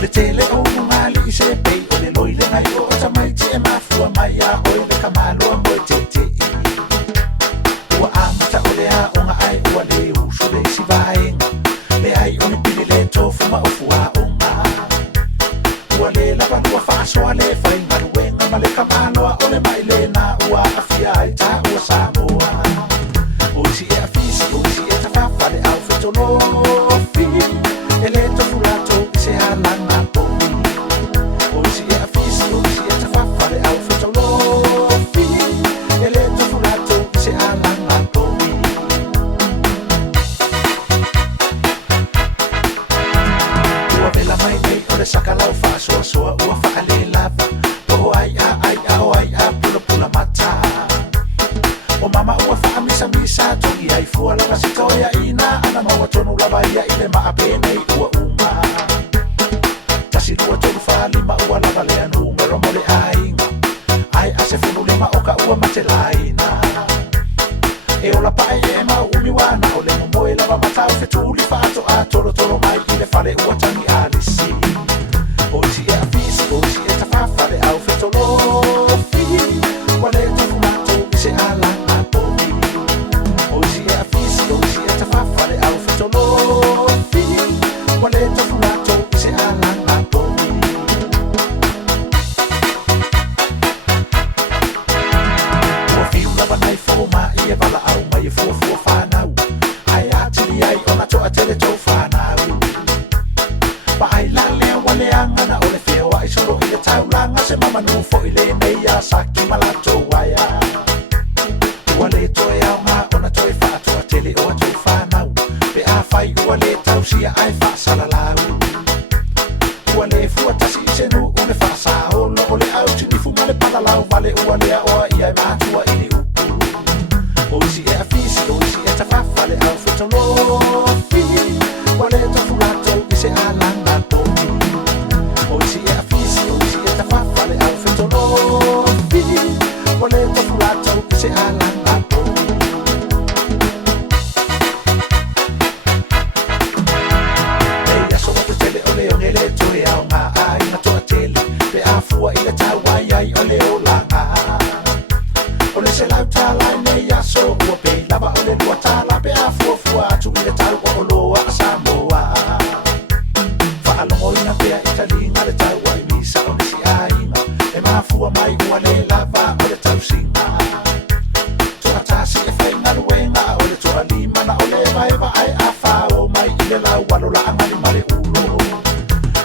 Le tele o ngali I se pei o le loi le ngai o tamai te mafua mai a oi le kamalo mo te te ua amata o le a o nga ai ua le usu le si vaenga le ai o ni pili le tofu ma o fua o nga ua le lava lua whaasoa le whainga luenga ma le kamaloa o le mai le na ua afia ai ta ua Samoa o si e afisi o si e tafafa le au fetolofi e le tofu lato I se halanga pomi o si e afisi o si e tafafa le au fetolofi e le tofu lato I se halanga pomi ua vela mai nei o le sakalau whaasoasoa ua whaale lava o ai a o ai a pula pula mata o mama ua whaamisa misa tongi ai fua lava si toia ina ana maua tonu lava ia I le maa penei ua uma tasi lua tonu whalima ua lava lea numero mo le ainga ai a se funu lima oka ua mate laina e o la pae e ma umi wana o le momoe lava matau fetuli whaato a toro toro mai I le whale ua tangi alisi o si e afisi o si e tafafa le au fetolofi wa le tofu mato I se alanga pomi o si e afisi o si e tafafa le au fetolofi wa le tofu mato I se alanga pomi ua fiu lava nai foma I e wala au mai e fuafua whanau ai atili ai ona toa tele tau whanau pa ai la lea wale angana o le feo ai solo I le taulanga se mamanu fo I le nei a saki malato waia ua le toe au ngā ona toe whaatua tele o atu whanau pe a whai ua le tausia ai whaasalalau ua le fuatasi I se nu o le whaasaolo o le au tinifu ma le palalau vale ua lea oa I ai mātua I le upu o isi e afisi o isi e tafafa le au fetolofi ua le tofu lato I se alanga pomi o isi e afisi o isi e tafafa le au fetolofi ua le tofu lato I se alanga pomi e aso ma te tele o le o ngele toe au ngā ai na toa tele pe a fua I le tau ai ai o le o langa o le se lau tālai nei aso ua pei lava o le lua tāla pe a fuafua atu I le tau o loa a Samoa whaalongo ina pea I talinga le tau ai misa o le si ainga e mafua mai ua le lava o le tau singa toa tasi e whainga luenga o le toa lima na o le vaeva ai a whao mai I le lau walo la angani ma le ulo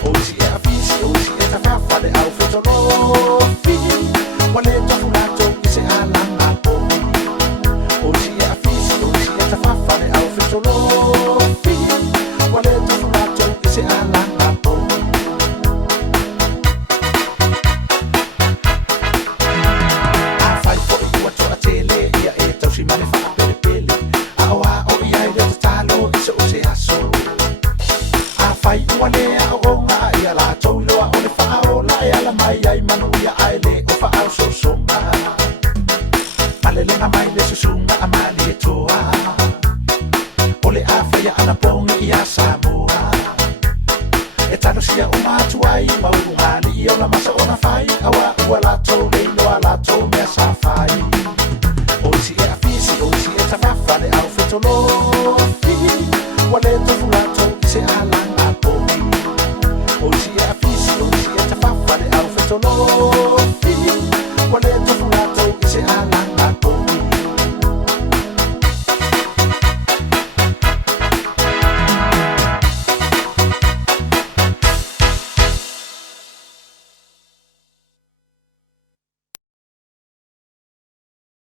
o isi e afisi o isi e tafafa le au fetolofi wa le tofu lato I se alanga pomi o isi e afisi o isi e tafafa le au fetolofi wa le tofu lato I se alanga pomi a whai fo I ua toa tele ia e tausi ma le wha pele pele a oa o ia I le talo I se o se aso a whai ua le a o ngā ia la tau I loa o le wha o la e ala mai ai manu ia ai le o wha au so songa ma le lenga mai le susunga a mali e toa o le a whaia ana pongi I a Samoa e talo sia o mātua I maurungali I o la masa o na whai awa ua la tau